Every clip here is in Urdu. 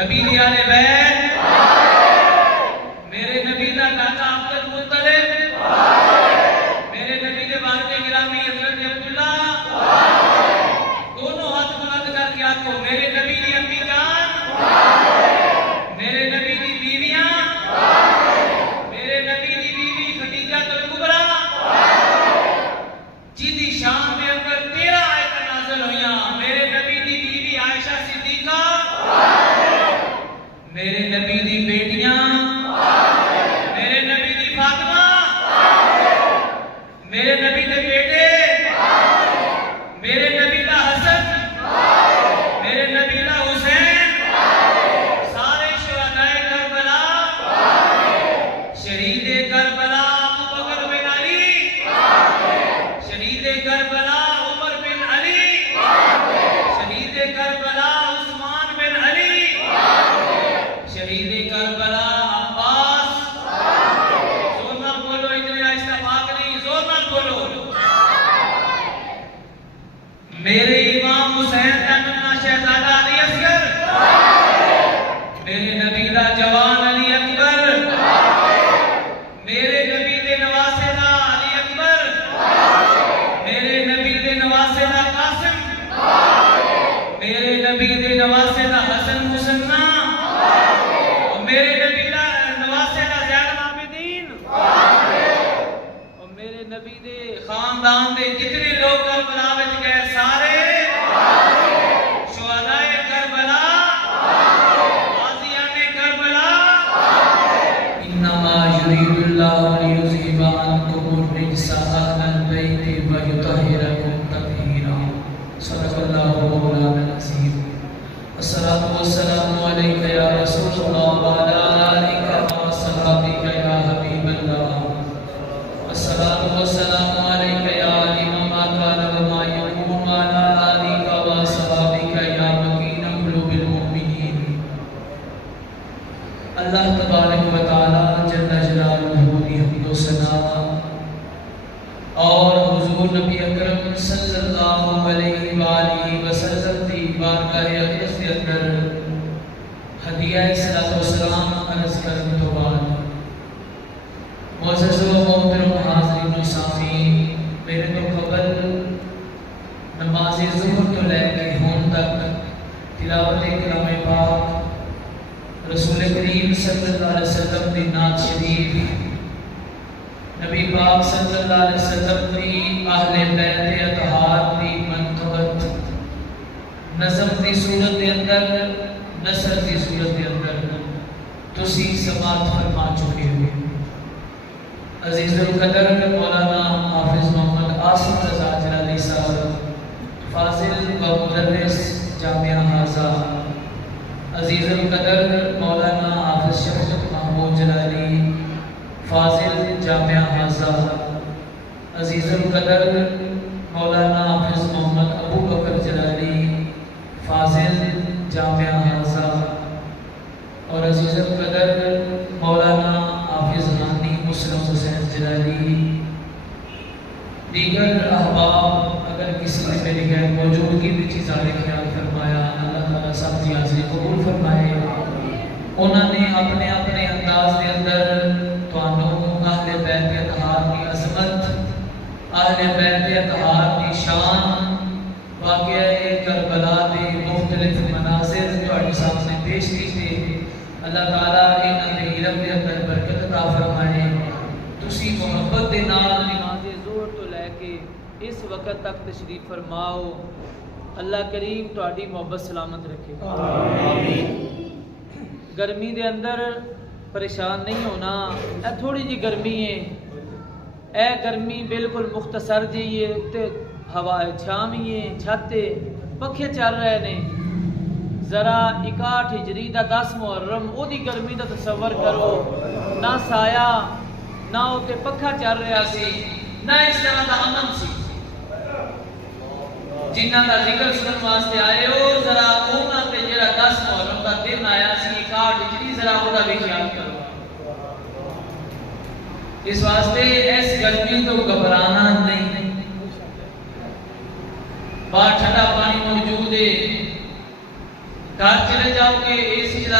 نبی دی آل بیت، میرے نبی دا کاکا عبد المطلب، میرے نبی دے والد گرامی حضرت عبداللہ، دونوں ہاتھ بلند کر کے آکھو میرے نبی دی امی جان، میرے نبی دی بیویاں، میرے نبی دی بیوی خدیجہ الکبریٰ جدی شان دے اندر 13 آیتاں نازل ہویاں، میرے نبی دی بیوی عائشہ صدیقہ، میرے نبی دی بیٹیاں، میرے نبی دی فاطمہ، میرے نبی دے بیٹے، میرے نبی دا حسن، میرے نبی دا حسین، سارے شہدائے کربلا، شہید کربلا ابو بکر بن علی، شہید کربلا عمر بن علی، شہید کربلا عثمان بن علی، شہید کربلا عباس، زور نال بولو، اتنے آہستہ پاک نہیں، زور نال بولو، میرے امام حسین کا ننا شہزادہ علی اصغر، میرے نبی دا جوان علی اکبر، میرے نبی دے نواسے دا علی اکبر، میرے نبی دے نواسے دا قاسم، میرے نبی دے نواسے دا حسن مسنہ، اور میرے نبی دا نواسے دا زین العابدین، اور میرے نبی دے خاندان دے جتنے لوگ کربلا وچ گئے سارے شہدائے کربلا، غازیان کربلا، انما یرید اللہ لیذہب عنکم الرجس اہل البیت ویطہرکم تطہیرا، صدق اللہ مولانا العظیم۔ الصلاۃ والسلام علیک یا رسول اللہ وعلی آلک وصحبک یا حبیب اللہ، الصلاۃ والسلام علیک یا عالم ما کان وما یکون وعلی آلک وصحبک یا مکین قلوب المؤمنین۔ اللہ تبارک و تعالی جل جلالہ کی حمد و ثنا اور حضور نبی اکرم صلی اللہ علیہ وآلہ وسلم کی بارگاہ اقدس کے اندر ہدیہ صلاۃ و سلام عرض کرنے تو بعد معزز و محترم حاضرین و سامعین، میرے تو قبل نماز ظہر تو لے کے ہون تک تلاوت کلام پاک، رسول کریم صلی اللہ علیہ وسلم دی نعت شریف، نبی پاک صلی اللہ علیہ وسلم دی اہل بیت اطہار دی منقبت نظم دی صورت دے اندر، نثر دی صورت دے اندر تسی سماعت فرما چکے ہوئے۔ عزیز القدر مولانا حافظ محمد آصف رضا جلالی صاحب، فاضل و مدرس جامعہ حاضہ، عزیز القدر مولانا حافظ شفقت محمود جلالی، فاضل جامعہ حاضہ، عزیز القدر مولانا حافظ محمد ابو بکر جلالی، فاضل جامعہ حاضہ، اور عزیز القدر مولانا حافظ غانی مسلم حسین جلالی، دیگر احباب اگر کسی نے میری غیر موجودگی میں چیزیں خیال فرمایا، اللہ تعالیٰ سب کی حاضری قبول فرمائے۔ انہوں نے اپنے اپنے انداز کے اندر تانوں اہل بیت اطہار کی عظمت، اہل بیت اطہار کی شان، واقعہ کربلا کے مختلف مناظر تہاڈے سامنے پیش کیتے۔ اللہ تعالیٰ انہاں دے علم دے اندر برکت عطا فرمائے۔ تسی محبت دے نال نماز ظہر تو لے کے اس وقت تک تشریف فرماؤ، اللہ کریم تہاڈی محبت سلامت رکھے، آمین۔ گرمی دے اندر پریشان نہیں ہونا، اے تھوڑی جی گرمی ہے، اے گرمی بالکل مختصر جی ہے، تے ہوا چھاں ہی ہے، چھت پکھے چل رہے نے، ذرا 61 ہجری دا 10 محرم او دی گرمی دا تصور کرو، نہ سایہ نہ اوتے پکھا چل رہا سی، نہ اس طرح دا امن سی۔ جنہاں دا ذکر سنن واسطے آئے ہو، ذرا انہاں تے جڑا 10 محرم دا دن آیا سی 61 ہجری، ذرا او دا بھی خیال کرو۔ اس واسطے اس گرمی تو گھبرانا نہیں، باہر ٹھنڈا پانی موجود ہے، گھر چلے جاؤ گے اے سی چلا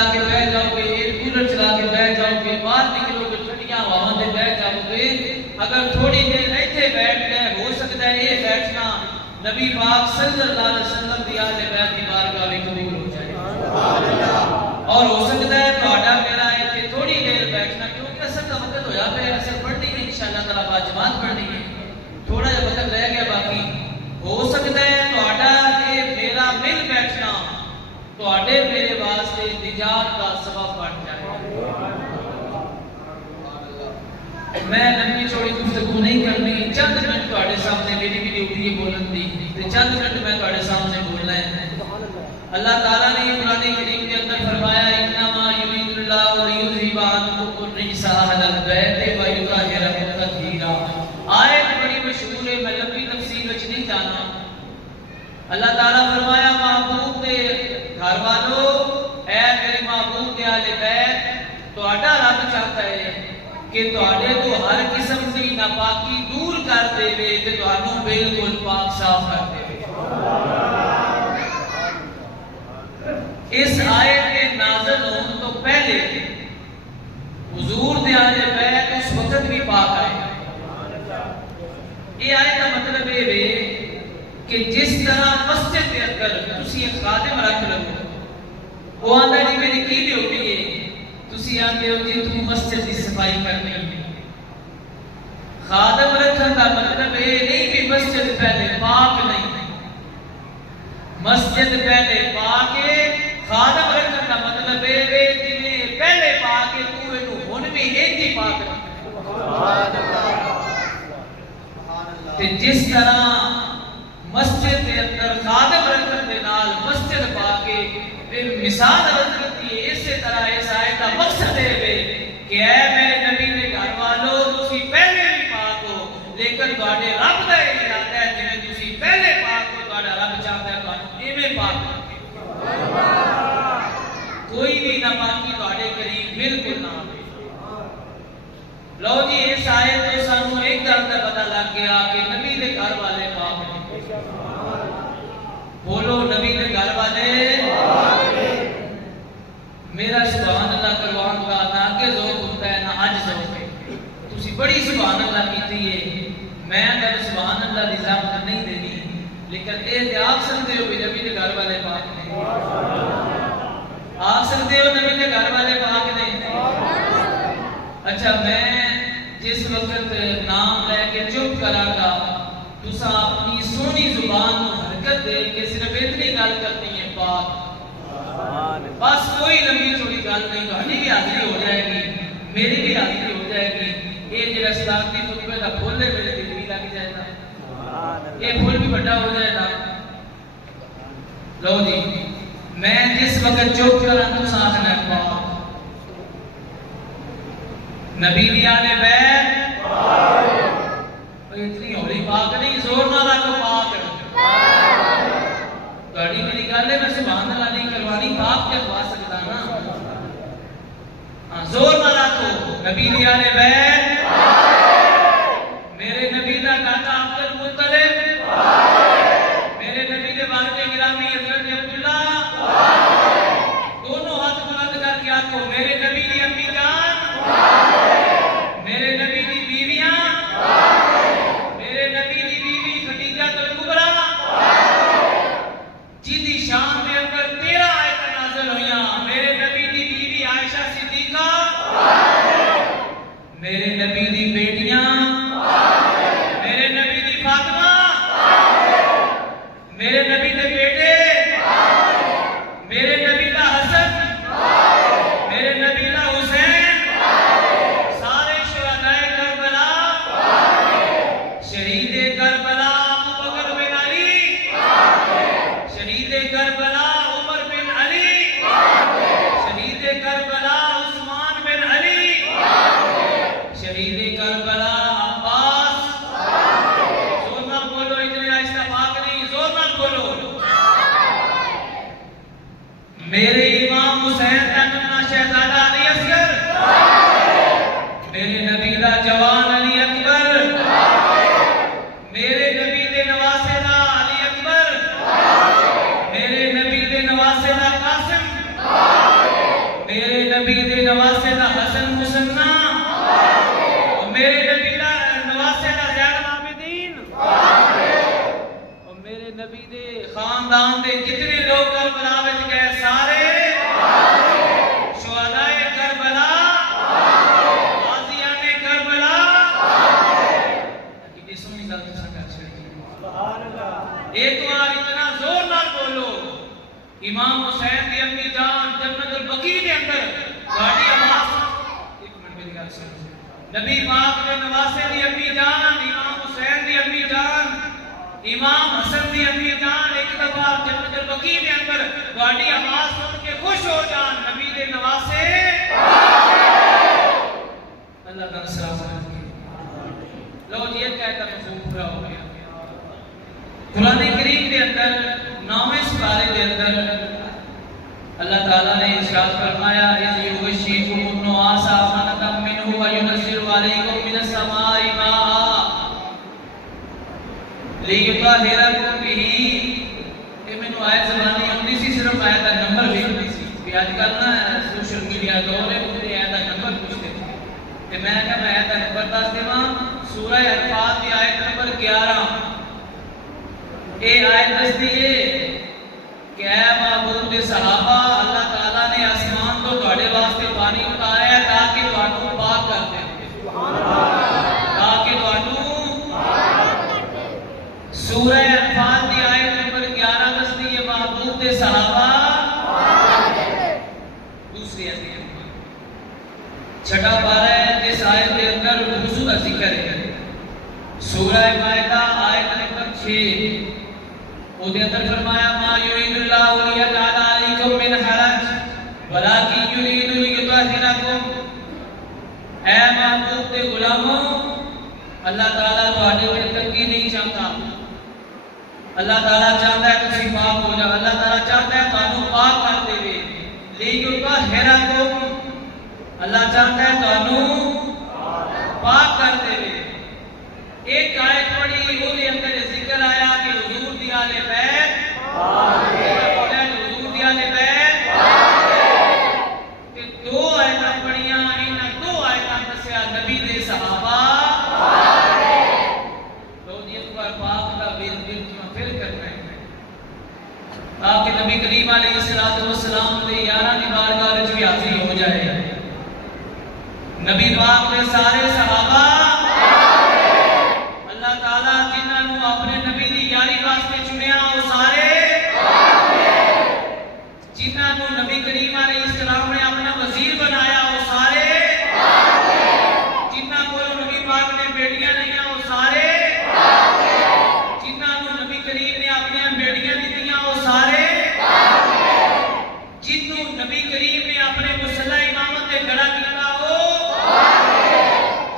اگر تھوڑی دیر ایتھے بیٹھ گئے ہو سکتا ہے یہ بیٹھنا نبی پاک صلی اللہ علیہ وسلم دی اہل بیت کی بارگاہ میں قبول ہو جائے اور ہو سکتا ہے تہاڈا میرا ایتھے تھوڑی دیر بیٹھنا کیونکہ اصل کا وقت ہویا پہ اصل پڑھنی ہے انشاءاللہ تعالی با جماعت پڑھنی ہے تھوڑا جا وقت رہ گیا باقی ہو سکتا ہے تہاڈا تے میرا مل بیٹھنا تہاڈے میرے واسطے نجات کا سبب بن جائے میں لمبی چوڑی گفتگو نہیں کرنی چند منٹ تہاڈے سامنے میری بھی ڈیوٹی ہے بولن دی تے چند منٹ میں تہاڈے سامنے بولنا ہے اللہ تعالیٰ نے قرآن کریم کے اندر فرمایا انما یرید اللہ لیذھب عنکم الرجس اہل البیت ویطہرکم تطہیرا آیت بڑی مشہور ہے میں لمبی تفصیل وچ نہیں جانا اللہ تعالیٰ فرمایا محبوب دے گھر والو اے میرے محبوب دے اہل بیت تہاڈا رب چاہتا ہے کہ تہاڈے تو ہر قسم کی ناپاکی دور کر دے تے تہانوں بالکل پاک صاف کر دے اس آیت کے نازل ہونے تو پہلے حضور دے اہل بیت اس وقت بھی پاک آئے یہ آیت کا مطلب یہ ہے کہ جس طرح مسجد کے اندر تسی ایک خادم رکھ لو وہ آندا جی میری کی ڈیوٹی ہے تسی آندے ہو جی تم مسجد کی صفائی کرنی ہے خادم رکھن کا مطلب یہ نہیں کہ مسجد پہلے پاک نہیں مسجد پہلے پاک ہے خادم رکھن کا مطلب یہ ہے جی پہلے پاک ہے تو اینو ہن بھی ایک ہی پاک رکھ تے جس طرح مسجد کے اندر خادم رکھن دے نال مسجد پاک ہے مثال عرض کرتی ہے اسی طرح اس آیت کا مقصد ہے کہ اے میرے نبی دے گھر والو تسی پہلے بھی پاک ہو لیکن تہاڈے رب دا ارادہ ہے جویں تسی پہلے پاک ہو تہاڈا رب چاہتا ہے تانوں ایویں پاک رکھے کوئی بھی ناپاکی تہاڈے قریب بالکل نہ آوے لو جی اس آیت تو سانوں ایک گل دا پتہ لگ گیا کہ نبی دے گھر والے پاک ہیں بولو نبی دے گھر والے میرا سبحان اللہ کروان کا نہ آگے ذوق ہوتا ہے نہ آج ذوق ہے تسی بڑی سبحان اللہ کیتی ہے میں اگر سبحان اللہ دی ضابط نہیں دینی لیکن اے تے آپ سکتے ہو کہ نبی دے گھر والے پاک نے آپ سکتے ہو نبی دے گھر والے پاک نے اچھا میں جس وقت نام لے کے چپ کراں گا تساں اپنی سونی زبان کو حرکت دے کے صرف اتنی گل کرنی ہے پاک بس کوئی لمبی چوڑی گل نہیں تہاڈی بھی حاضری ہو جائے گی میری بھی حاضری ہو جائے گی یہ جڑا صداقتی خطبے دا پھول ہے میرے دل بھی لگ جائے گا یہ پھول بھی بڑا ہو جائے گا لو جی میں جس وقت چپ کراں تساں آکھنا پاک نبی دی اہل بیت اتنی ہولی پاک نہیں زور نہ رکھو پاک گاڑی میری گل ہے میں سبحان اللہ نہیں کروانی پاک کے خوا سکتا نا زور نہ رکھو نبی دی اہل بیت میرے نبی دا کاکا عبد المطلب میرے نبی دے والد گرامی حضرت عبداللہ دونوں ہاتھ بلند کر کے آکھو میرے نبی دی امی جان میرے نبی دی بیویاں میرے نبی دی بیوی خدیجہ الکبریٰ جدی شان دے اندر 13 آیتاں نازل ہویاں میرے نبی دی بیوی عائشہ صدیقہ میرے نبی دی بیٹیاں میرے نبی دی فاطمہ میرے نبی دے بیٹے میرے نبی دا حسن میرے نبی دا حسین سارے شہدائے کربلا شہید کربلا ابو بکر بن علی شہید کربلا عمر بن علی شہید کربلا عثمان بن علی شہید امام حسین دی امی جان جنت البقیع دے اندر گاڑی آواز ایک منٹ میری گل سنو نبی پاک دے نواسے دی امی جان امام حسین دی امی جان امام حسن دی امی جان ایک دفعہ جنت البقیع دے اندر گاڑی آواز سن کے خوش ہو جان نبی دے نواسے اللہ کا سلام لو جی یہ کہتا مفہوم پورا ہو گیا قرآن کریم کے اندر 9ویں سپارے کے اندر اللہ تعالیٰ نے ارشاد فرمایا اذ یغشیکم النعاس امنۃ منہ وینزل علیکم من السماء ماء لیطہرکم بہ کہ مینوں آیت زبانی آتی سی صرف آیت کا نمبر لکھتی سی کہ اج کل نا سوشل میڈیا دور ہے مجھے آیت کا نمبر پوچھتے تھے کہ میں کہا میں آیت کا نمبر دس دیواں سورہ انفال کی آیت نمبر 11 اے آیت دستی ہے کہ اے محبوب دے صحابہ اللہ تعالیٰ نے آسمان تو تواڈے واسطے پانی اتارا ہے تاکہ تانوں پاک کر دے تاکہ تانوں سورہ انفال کی آیت نمبر 11 دستی ہے محبوب دے صحابہ دوسری آیت چھٹا پارہ ہے جس آیت کے اندر وضو کا ذکر ہے سورہ مائدہ آیت نمبر 6 وہ دے اندر فرمایا ما یرید اللہ لیجعل علیکم من حرج ولکن یرید لیطہرکم اے محبوب دے غلاموں اللہ تعالیٰ تواڈے تے تنگی نہیں چاہتا اللہ تعالیٰ چاہتا ہے تسی پاک ہو جاؤ اللہ تعالیٰ چاہتا ہے تانوں پاک کر دے لیطہرکم اللہ چاہتا ہے تانوں پاک کر دے ایک آیت پڑھی وہ دے اندر ذکر آیا کہ حضور دی آل بیت حضور دی آل بیت کہ دو آیتاں پڑھیاں انہاں دو آیتاں دسیا نبی دے صحابہ تو یہ پر پاک دا بیت پھر کرنا ہے تاکہ نبی کریم علیہ السلام دے یاراں دی بارگاہ وچ بھی حاضر ہو جائے نبی پاک دے سارے صحابہ اللہ تعالیٰ جنہاں نو اپنے نبی دی یاری واسطے چنیا وہ سارے جنہاں نو نبی کریم علیہ السلام نے اپنا وزیر بنایا وہ سارے جنہاں کو نبی پاک نے بیٹیاں لئیاں وہ سارے جنہاں نو نبی کریم نے اپنی بیٹیاں دتیاں وہ سارے جنہوں نبی کریم نے اپنے مصلی امامت تے کھڑا کیتا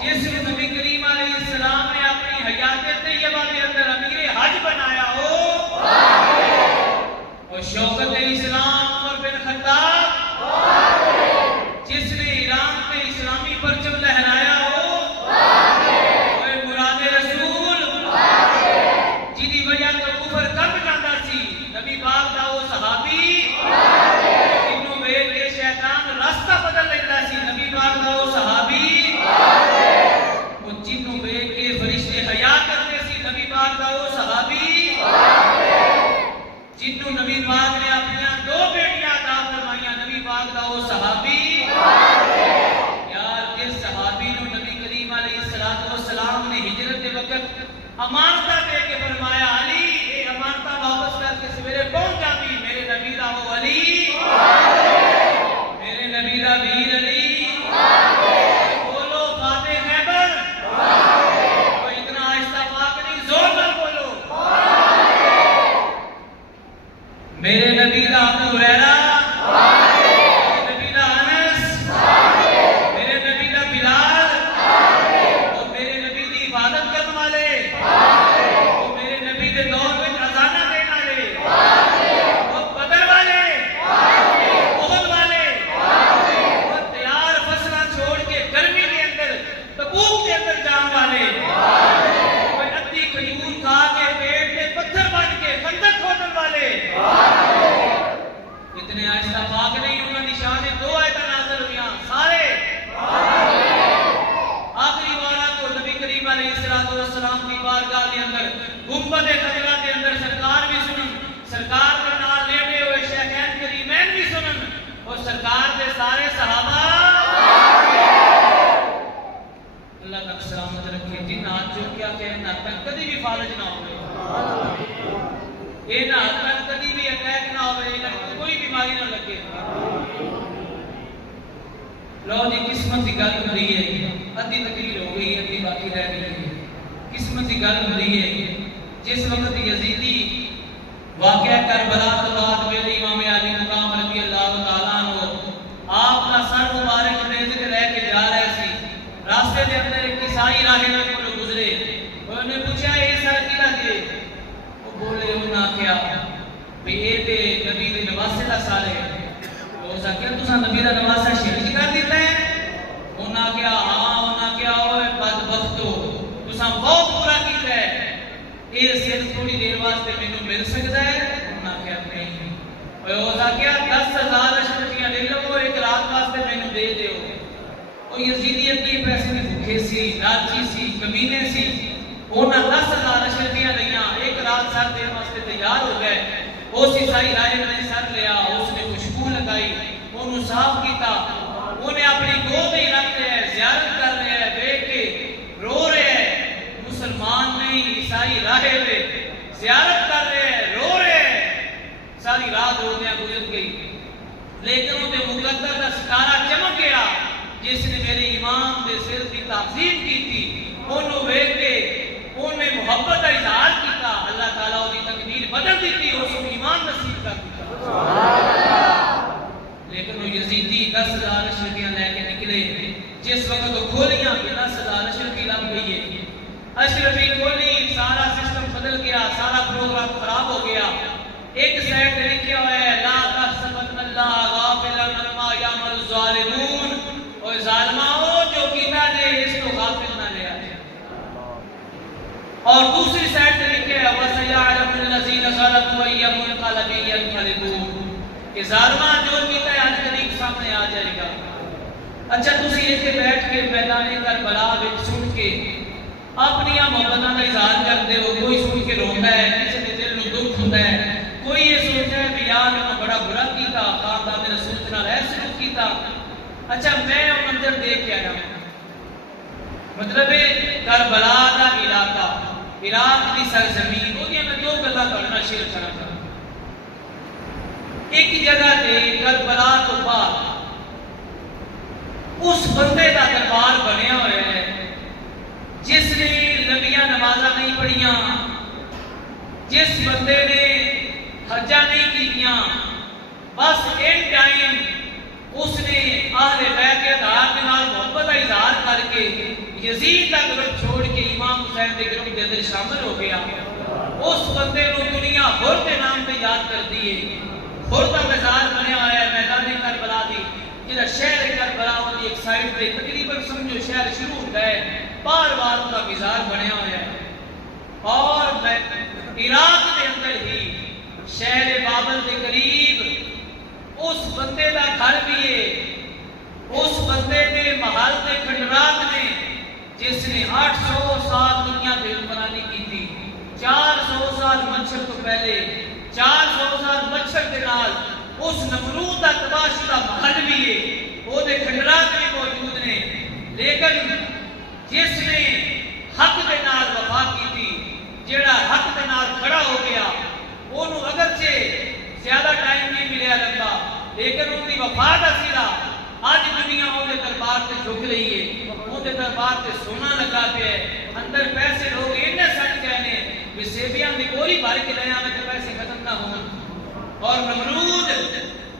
جس نبی کریم علیہ السلام نے اپنی حیات طیبہ کے اندر امیر حج بنایا ہو اور شوکت اسلام عمر بن خطاب جس نے ایران کے اسلامی پرچم لہرایا ہو اور مراد رسول جنہی وجہ تو کفر کم جاتا سی نبی پاک دا وہ صحابی جنہوں ویل کے شیطان راستہ بدل لیتا سی نبی پاک دا وہ صحابی جنہوں بے کے فرشتے حیا کرتے سی نبی پاک دا وہ صحابی جنہوں نبی پاک نے اپنی دو بیٹیاں عطا فرمائیاں نبی پاک دا وہ صحابی یار جس صحابی نو نبی کریم علیہ السلام نے ہجرت کے وقت امانتہ دے کے فرمایا علی اے امانتہ واپس کر کے سویرے پہنچ جاتی میرے نبی دا وہ علی میرے نبی دا ویر علی میرے نبی دا ابو ہریرہ میرے نبی دا انس میرے نبی دا بلال اور میرے نبی دی عبادت کرنے والے اور میرے نبی دے دور میں اذانہ دینے والے اور بدر والے احد والے اور تیار فصلہ چھوڑ کے گرمی کے اندر تبوک کے اندر جان والے اور ادھی کھجور کھا کے پیٹ میں پتھر بن کے خندق کھودنے والے اتنے آہستہ پاک نہیں انہوں نے شان دو آیتیں نازل ہوئیاں سارے آخری بارہ کو نبی کریم علیہ السلام کی بارگاہ کے اندر گنبد خضرا کے اندر سرکار بھی سنن سرکار کے نال لیٹے ہوئے شیخین کریمین بھی سنن اور سرکار کے سارے صحابہ اللہ کا سلامت رکھے جن آج جو کیا کہنا تک کدی بھی فالج نہ ہوئے یہ نہ تک کدی بھی اٹیک نہ ہوئے کوئی لو جی قسمت کی گل ہو رہی ہے، ادھی تقریر ہو گئی، ادھی باقی رہ گئی ہے۔ قسمت کی گل ہو رہی ہے، جس وقت یزیدی واقعہ کربلا تو بعد میرے امام علی مقام رضی اللہ تعالیٰ عنہ آپ کا سر مبارک نیزے تے لے کے جا رہے سی، راستے دے اندر ایک عیسائی راہب کو گزرے، انہوں نے پوچھا یہ سر کیدا جی؟ وہ بولے انہاں کیا بھی یہ تے نبی دے نواسے دا سال ہے۔ وہ سکیا تساں نبی دا نواسا شہید کر دیتا ہے؟ انہاں کیا ہاں، انہاں کیا ہوئے بدبختو تساں بہت برا کیتا ہے، یہ صرف تھوڑی دیر واسطے مینوں مل سکتا ہے؟ انہاں کیا نہیں۔ وہ سکیا 10,000 اشرفیاں لے لو، ایک رات واسطے مینوں دے دیو۔ وہ یزیدی اپنی پیسے میں بھوکے سی، لالچی سی، کمینے سی، انہاں 10,000 اشرفیاں لیاں، ایک رات سر دین واسطے تیار ہو گئے۔ اس عیسائی راہب نے سر لیا، اس نے خوشبو لگائی، انہوں صاف کیتا، انہیں اپنی گود ہی رکھ رہے ہیں، زیارت کر رہے ہیں، دیکھ کے رو رہے ہیں، مسلمان نہیں عیسائی راہب زیارت کر رہے ہیں، رو رہے ہیں۔ ساری رات روزیاں گزر گئی، لیکن انہیں مقدر کا ستارہ چمک گیا جس نے میرے امام دے سر کی تعظیم کی تھی، انہوں ویکھ کے انہیں محبت کا اظہار کیتا، اللہ تعالیٰ کی تقدیر بدل دیتی، اس کو ایمان نصیب کر دیتا۔ لیکن وہ یزیدی 10,000 اشرفیاں لے کے نکلے، جس وقت وہ کھولیاں کہ 10,000 اشرفی لگ گئی ہے، اشرفی کھولی، سارا سسٹم بدل گیا، سارا پروگرام خراب ہو گیا۔ ایک سائڈ پہ لکھا ہوا ہے لا تحسبن اللہ غافلا عما یعمل الظالمون، اور ظالماؤ جو کیتا دے اس کو غافل نہ لے آئے۔ اور دوسری سائڈ پہ لکھا ہے وَسَيَعْلَمُ الَّذِينَ ظَلَمُوا أَيَّ مُنْقَلَبٍ يَنْقَلِبُونَ، کہ ظالماں جو کیتا ہے آج تاریخ سامنے آ جائے گا۔ اچھا تسی ایتھے بیٹھ کے میدان کربلا وچ سن کے اپنی محبتاں دا اظہار کرتے ہو، کوئی سن کے روندا ہے، کسی دے دل نوں دکھ ہوندا ہے، کوئی یہ سوچتا ہے کہ یار میں بڑا برا کیتا، خاندان رسول کے نال ایسے سلوک کیتا۔ اچھا میں وہ منظر دیکھ کے آیا، مطلب کربلا دا علاقہ، عراق دی سرزمین، وہ میں دو گلاں کرنا شیئر کرنا۔ ایک جگہ تے کربلا تو بعد اس بندے دا دربار بنیا ہوا ہے جس نے نبیاں نمازاں نہیں پڑھیاں، جس بندے نے حجاں نہیں کیتیاں، بس ان ٹائم اس نے اہل بیت کے دار کے نال محبت کا اظہار کر کے یزید کا گروپ چھوڑ کے امام حسین کے گروپ کے اندر شامل ہو گیا۔ اس بندے کو دنیا حر کے نام پہ یاد کرتی ہے۔ حر کا مزار بنیا ہوا ہے میدان کربلا دی، جہاں شہر کربلا دی ایک سائڈ پہ تقریباً سمجھو شہر شروع ہوتا ہے، بار بار ان کا مزار بنیا ہوا ہے۔ اور عراق کے اندر ہی شہر بابل کے قریب اس بندے کا گھر بھی ہے، اس بندے کے محل کے کھنڈرات نے جس نے 800 سال دنیا پہ حکمرانی کی تھی، 400 سال مچھر تو پہلے، 400 سال مچھر کے نال اس نمرود کا تباہ شدہ محل بھی ہے، وہ دے کھنڈرات بھی موجود نے، لیکن جس نے حق کے نال وفا کی تھی، جیڑا حق کے نال کھڑا ہو گیا، انہوں اگرچہ زیادہ ٹائم نہیں ملیا لگا، لیکن ان کی وفا کا سلا آج دنیا ان کے دربار سے جھک رہی ہے، ان کے دربار سے سونا لگا پہ ہے، اندر پیسے لوگ انہیں سٹ کہنے بھی سیبیاں بھی کوئی بھر کے لیا میں کہ پیسے ختم نہ ہوں۔ اور نمرود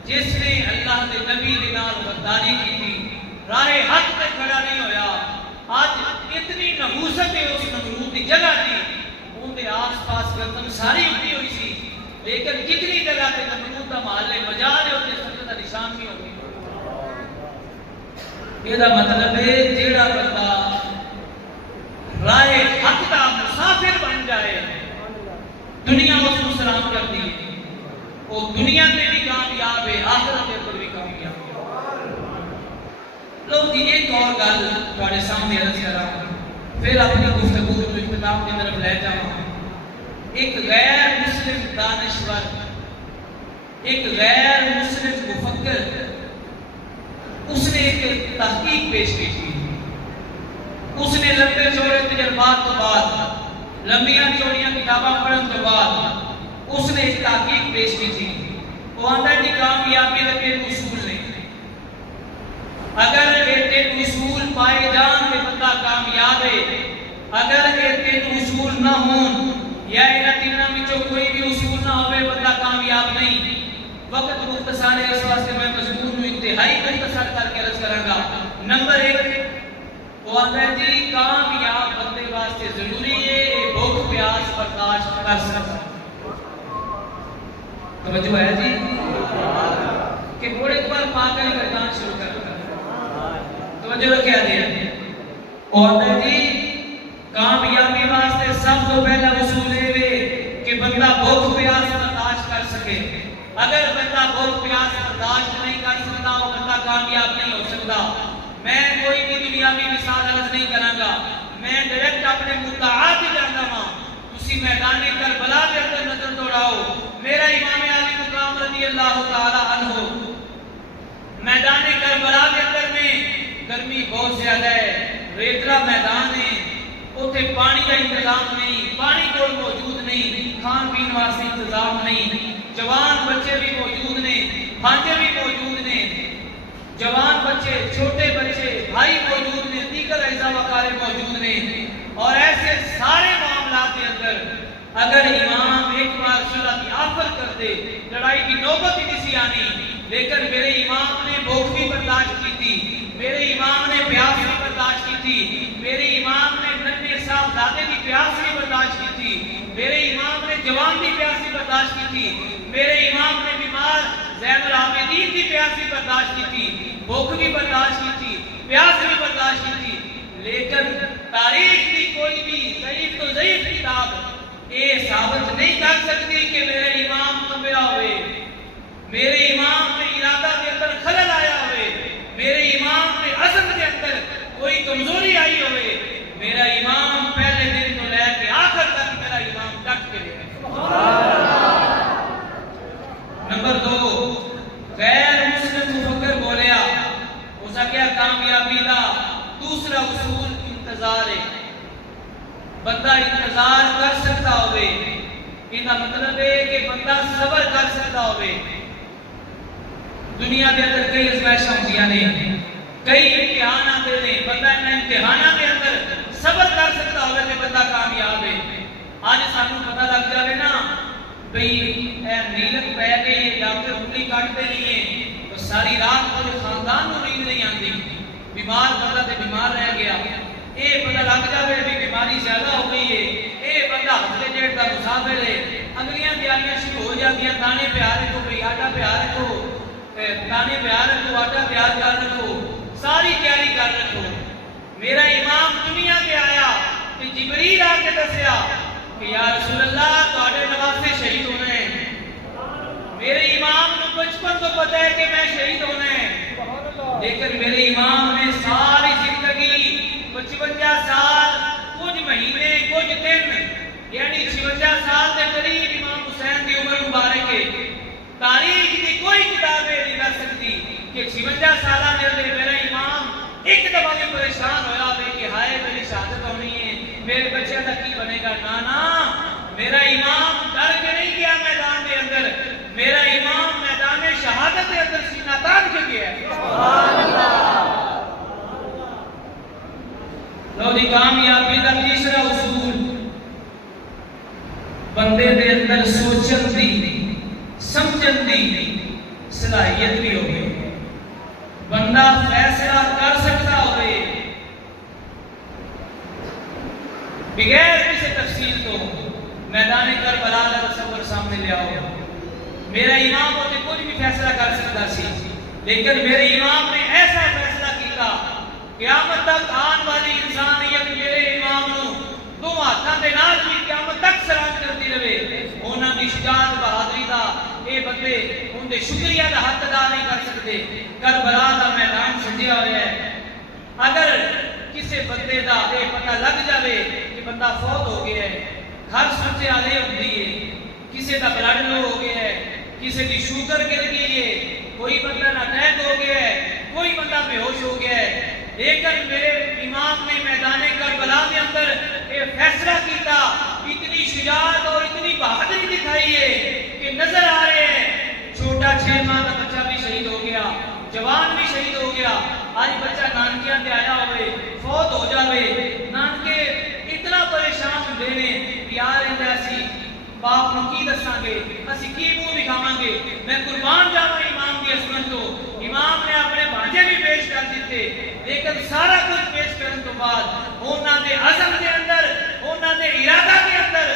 جس نے اللہ کے نبی کے نال غداری کی تھی، راہ حق پہ کھڑا نہیں ہویا، آج اتنی نحوست ہے اس نمرود کی جگہ تھی، ان کے آس پاس گردن ساری اٹھی ہوئی سی، لیکن کتنی جگہ تے نمرود کا محل مجال ہے اس سجدہ کا نشان نہیں ہوگی۔ یہ مطلب ہے جیڑا بندہ راہ حق کا مسافر بن جائے، دنیا اس کو سلام کر دی، وہ دنیا میں بھی کامیاب ہے، آخرت کے اوپر بھی کامیاب ہے۔ لوگ جی ایک اور گل تھوڑے سامنے عرض کر رہا ہوں، پھر اپنی گفتگو کو اختتام کی طرف لے جاؤں۔ ایک غیر مسلم دانشور، ایک غیر مسلم مفکر، اس نے ایک تحقیق پیش کی تھی۔ اس نے لمبے چوڑے تجربات تو بعد، لمبیاں چوڑیاں کتاباں پڑھن تو بعد اس نے ایک تحقیق پیش کی تھی۔ وہ آندہ ہے کہ کامیابی کے اصول نہیں، اگر پائے جان تے بندہ کامیاب ہے۔ اگر یہ تین اصول نہ ہون یا انہاں تیناں وچوں کوئی بھی اصول نہ ہوئے بندہ کامیاب نہیں۔ وقت مختصر ہے اس واسطے میں مضمون نو انتہائی مختصر کر کے عرض کراں گا۔ نمبر 1 وہ آتا ہے جی کامیاب بندے واسطے ضروری ہے بھوک پیاس برداشت کر سکتا۔ توجہ ہے جی کہ بڑے پر پاگل گردان شروع کر توجہ رکھیا دیا۔ وہ آتا ہے جی کامیابی واسطے سب تو پہلا اصول ہے کہ بندہ بھوک پیاس برداشت کر سکے۔ اگر بندہ بھوک پیاس برداشت نہیں کر سکتا وہ بندہ کامیاب نہیں ہو سکتا۔ میں کوئی بھی دنیاوی مثال عرض نہیں کراں گا، میں ڈائریکٹ اپنے مدعات جاندا ہاں۔ تسی میدان کربلا کے اندر نظر دوڑاؤ، میرا امام علی مقام رضی اللہ تعالی عنہ میدان کربلا کے اندر میں گرمی بہت زیادہ ہے، ریتلا میدان ہے، اوتھے پانی کا انتظام نہیں، پانی کوئی موجود نہیں، کھان پین واسطے انتظام نہیں، جوان بچے بھی موجود نے، بھانجے بھی موجود نے، جوان بچے چھوٹے بچے بھائی موجود نے، دیگر اعزا وقارے موجود نے، اور ایسے سارے معاملات کے اندر اگر امام ایک بار صلح کی آفر کر دے لڑائی کی نوبت ہی نہیں آنی، لیکن میرے امام نے بھوک بھی برداشت کی تھی، میرے امام نے پیاس بھی برداشت کی تھی، میرے امام نے ننھے صاحبزادے کی پیاس بھی برداشت کی تھی، میرے امام نے جوان کی پیاس بھی برداشت کی تھی، میرے امام نے بیمار زین العابدین کی پیاس بھی برداشت کی تھی، بھوک بھی برداشت کی تھی، پیاس بھی برداشت کی تھی، لیکن تاریخ کی کوئی بھی ضعیف تو ضعیف کتاب یہ ثابت نہیں کر سکتی کہ میرے امام کمیا ہوئے، میرے امام نے ارادہ کے اندر خلل آیا ہوئے، میرے امام نے عزم کے اندر کوئی کمزوری آئی ہوئے، میرا امام پہلے دن تو لے کے آخر تک میرا امام ڈٹ کے رہے۔ نمبر 2 غیر مسلم مفکر بولیا اس کیا کامیابی دا دوسرا اصول انتظار ہے۔ بندہ انتظار کر سکتا ہوئے، ان کا مطلب ہے کہ بندہ صبر کر سکتا ہوئے۔ دنیا کے اندر کئی ازمائشاں ہوندیاں نے، کئی امتحان آتے ہیں، بندہ ان امتحانات کے اندر صبر کر سکتا ہوئے کہ بندہ کامیاب ہے۔ آج سانوں پتہ لگ جائے نا بھئی اے نیلت پہ گئی ڈاکٹر انگلی کاٹتے نہیں ہیں تو ساری رات پورے خاندان کو نیند نہیں آتی، بیمار بندہ تے بیمار رہ گیا، اے پتہ لگ جائے بھی بیماری زیادہ ہو گئی ہے، اے بندہ ہفتے ڈیڑھ کا مسافر ہے، اگلیاں تیاریاں شروع ہو جاتی ہیں، دانے پیار رکھو بھئی آٹا پیار رکھو، دانے پیار رکھو، آٹا پیار کر رکھو، ساری تیاری کر رکھو۔ میرا امام دنیا پہ آیا کہ جبریل آ کے دسیا کہ یا رسول اللہ تواڈے نواسے شہید ہونے ہیں۔ میرے امام کو بچپن تو پتہ ہے کہ میں شہید ہونا ہے، لیکن میرے امام نے ساری زندگی 55 سال کچھ مہینے کچھ دن یعنی 56 سال کے قریب امام حسین کی عمر مبارک ہے۔ تاریخ کی کوئی کتاب نہیں کر سکتی کہ 56 سالہ کے اندر میرا امام ایک دفعہ بھی پریشان ہویا ہوئے کہ ہائے میری شہادت ہونی ہے، میرے بچے کا کی بنے گا۔ نا میرا امام ڈر کے نہیں گیا میدان کے اندر، میرا امام میدان شہادت کے اندر سینہ تان کے گیا۔ لو دی کامیابی دا تیسرا اصول بندے دے اندر سوچن دی سمجھن دی صلاحیت بھی ہوگی، بندہ فیصلہ کر سکتا ہوئے بغیر کسی تفصیل کو۔ میدان کربلا کا تصور سامنے لے آؤ، میرا امام ہوتے کچھ بھی فیصلہ کر سکتا سی، لیکن میرے امام نے ایسا فیصلہ کیتا قیامت تک آن والی انسانیت میرے امام نو دو ہاتھاں دے نال بھی قیامت تک سلام کرتی رہے۔ انہاں دی شجاعت بہادری دا اے بندے ان دے شکریہ دا حق ادا نہیں کر سکتے۔ کربلا دا میدان سجیا ہوا ہے، اگر کسی بندے دا اے پتہ لگ جاوے کہ بندہ فوت ہو گیا ہے، گھر سوچے آلے ہوندی ہے، کسی دا بلڈ لو ہو گیا ہے، کسی دی شوگر گر گئی ہے، کوئی بندہ اٹیک ہو گیا ہے، کوئی بندہ بے ہوش ہو گیا ہے، لیکن میرے امام نے میدان کربلا کے اندر یہ فیصلہ کیتا، اتنی شجاعت اور اتنی بہادری دکھائی ہے کہ نظر آ رہے ہیں چھوٹا 6 ماہ کا بچہ بھی شہید ہو گیا، جوان بھی شہید ہو گیا۔ آج بچہ نانکیاں تے آیا ہوئے فوت ہو جاوے نانکے اتنا پریشان ہوندے نے یار ایندا اسی باپ نو کی دساں گے اسی کی منہ دکھاواں گے میں قربان جاواں امام دی عظمت تو امام نے اپنے بھانجے بھی پیش کر دیتے لیکن سارا کچھ پیش کرن تو بعد انہاں دے عزم دے اندر انہاں دے ارادہ دے اندر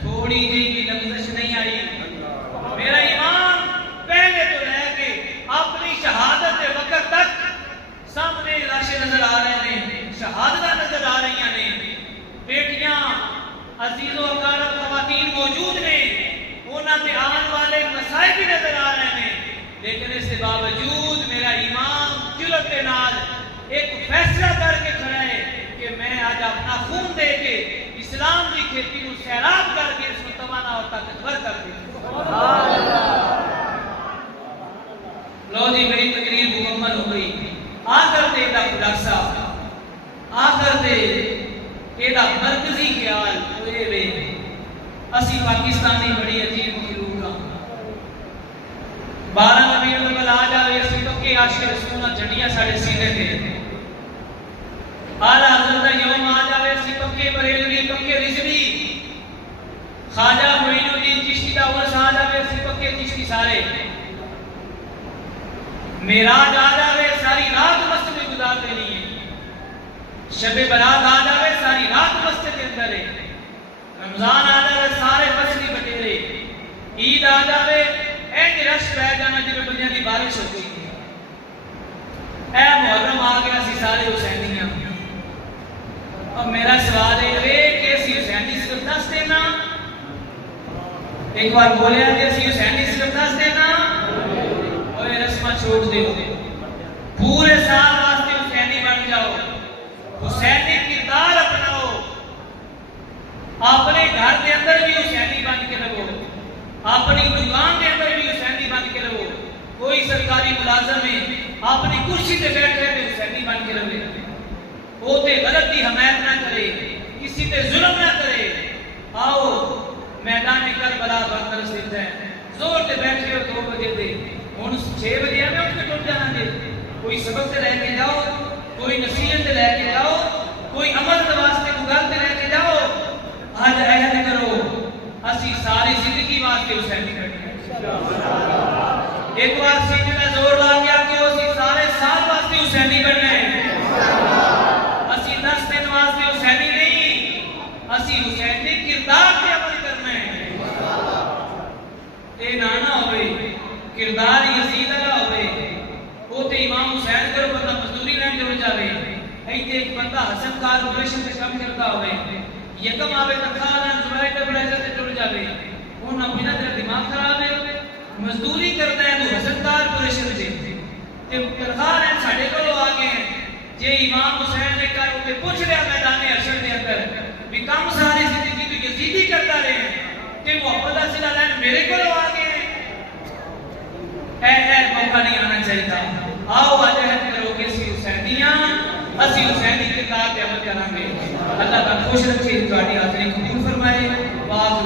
تھوڑی جی بھی لغزش نہیں آئی میرا امام پہلے تو لے کے اپنی شہادت کے وقت تک سامنے لاشیں نظر آ رہے ہیں شہادتاں نظر آ رہی ہیں بیٹیاں عزیز و اقارب خواتین موجود نے انہاں تے آن والے مسائل بھی نظر آ رہے ہیں لیکن اس کے باوجود میرا امام جرأت کے نال ایک فیصلہ کر کے کھڑا ہے کہ میں آج اپنا خون دے کے اسلام کی کھیتی کو سیراب کر کے اس کو توانا اور طاقتور کر دوں لو جی میری تقریر مکمل ہو گئی آخر تے دا خلاصہ آخر تے ایڈا مرکزی خیال ہوئے وے اسی پاکستانی بڑی عجیب مخلوق ہاں 12 ربیع الاول آ جاوے اسی پکے عاشق رسول جھنڈیاں ساڑے سینے تے اعلیٰ حضرت دا یوم آ جاوے اسی پکے بریلوی پکے رضوی خواجہ معین الدین چشتی دا عرس آ جاوے اسی پکے چشتی سارے معراج آ جاوے ساری رات مسجد میں گزار دینی ہے شب برات آ جاوے ساری رات مسجد کے اندر ہے رمضان آ جاوے سارے فصلی بٹیرے عید آ جاوے اینج رش پہ جانا جب بندیاں دی بارش ہو گئی اے محرم آ گیا سی سارے حسینیاں اب میرا سوال ہے کہ اسی حسینی صرف دس دینا ایک بار بولے کہ اسی حسینی صرف دس دینا اور رسمہ چھوڑ دیو پورے سال واسطے حسینی بن جاؤ حسینی کردار اپناؤ اپنے گھر کے اندر بھی حسینی بن کے رہو اپنی دکان کے اندر بھی حسینی بن کے رہو کوئی سرکاری ملازم ہے اپنی کرسی تے بیٹھے تے حسینی بن کے رہے وہ تے غلط کی حمایت نہ کرے کسی تے ظلم نہ کرے آؤ میدان کربلا بندر ستھ ہے زور تے بیٹھے ہو 2 بجے دے ہن 6 بجے میں اٹھ کے ٹر جانا دے کوئی سبق تے لے کے جاؤ کوئی نصیحت تے لے کے جاؤ کوئی عمل دے واسطے کو گل تے لے کے جاؤ آج عہد کرو اسی ساری زندگی واسطے حسینی کرنا ایک بار سینے میں زور لا کے کہ اسی سارے سال واسطے حسینی بننا ہے اسی 10 دن واسطے حسینی نہیں اسی حسینی کردار پہ عمل کرنا ہے اے نانا ہوئے کردار یزید والا ہوئے وہ تے امام حسین کرو بندہ مزدوری لین جڑ جاوے ایتھے ایک بندہ حسن کارپوریشن تے کام کرتا ہوئے یکم آوے تنخواہ لین زبائر ٹیبلائزر تے جڑ جاوے انہاں بنا تیرا دماغ خراب ہے مزدوری کرتا ہے تو حسن کارپوریشن تے تنخواہ لین ساڈے کولوں آ گئے ہیں جے امام حسین نے کہا کہ پوچھ لیا میدان حشر دے اندر بھی کم ساری زندگی تو یزیدی کرتا رہے تے محبت حاصل لین میرے کولوں آ گئے ہیں اے موقع نہیں آنا چاہیے آؤ آج عہد کرو کہ اسی حسینیاں اسی حسینی کردار پہ عمل کریں گے اللہ کا خوش رکھے تہاڈی حاضری قبول فرمائے واہ